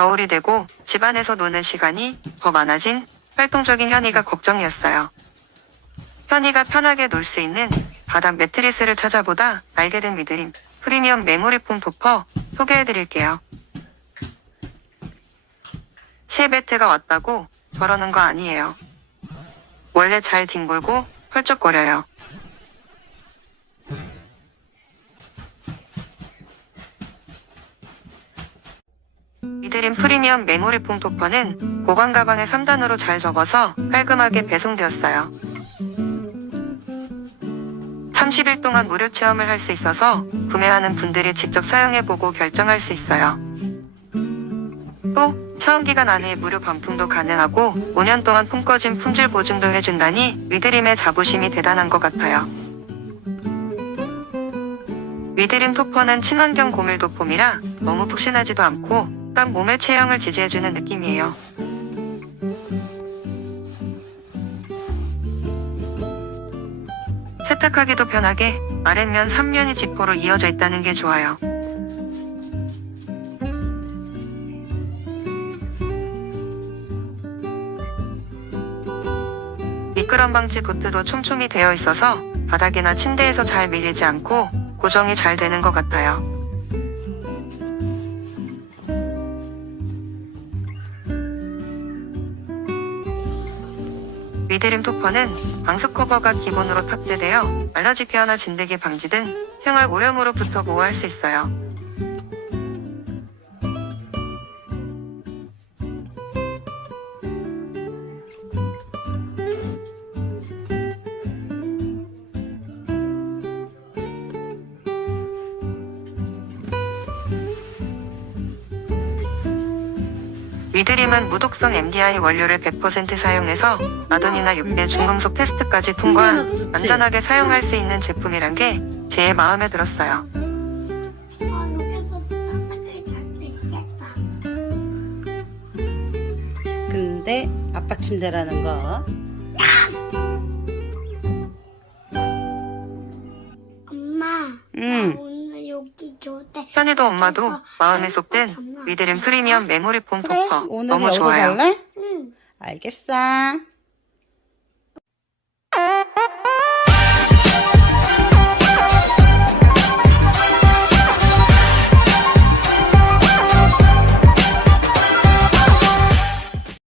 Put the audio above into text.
겨울이 되고 집안에서 노는 시간이 더 많아진 활동적인 현이가 걱정이었어요. 현이가 편하게 놀 수 있는 바닥 매트리스를 찾아보다 알게 된 미드림 프리미엄 메모리폼 토퍼 소개해드릴게요. 새 매트가 왔다고 저러는 거 아니에요. 원래 잘 뒹굴고 펄쩍거려요. 미드림 프리미엄 메모리 폼 토퍼는 보관 가방에 3단으로 잘 접어서 깔끔하게 배송되었어요. 30일 동안 무료 체험을 할 수 있어서 구매하는 분들이 직접 사용해보고 결정할 수 있어요. 또 체험 기간 안에 무료 반품도 가능하고 5년 동안 품 꺼진 품질 보증도 해준다니 위드림의 자부심이 대단한 것 같아요. 위드림 토퍼는 친환경 고밀 도폼이라 너무 푹신하지도 않고 딱 몸의 체형을 지지해주는 느낌이에요. 세탁하기도 편하게 아랫면 3면이 지퍼로 이어져 있다는 게 좋아요. 미끄럼 방지 보트도 촘촘히 되어 있어서 바닥이나 침대에서 잘 밀리지 않고 고정이 잘 되는 것 같아요. 위드림 토퍼는 방수 커버가 기본으로 탑재되어 알러지 피어나 진드기 방지 등 생활 오염으로부터 보호할 수 있어요. 위드림은 무독성 MDI 원료를 100% 사용해서 마돈이나 6대 중금속 테스트까지 통과한 좋지? 안전하게 사용할 수 있는 제품이란 게 제일 마음에 들었어요. 근데 아빠 침대라는 거. 엄마, 응. 현이도 엄마도 마음에 쏙 든 위드림 프리미엄 메모리 폼 그래, 오늘 너무 여기서 좋아요. 살래? 응. 알겠어.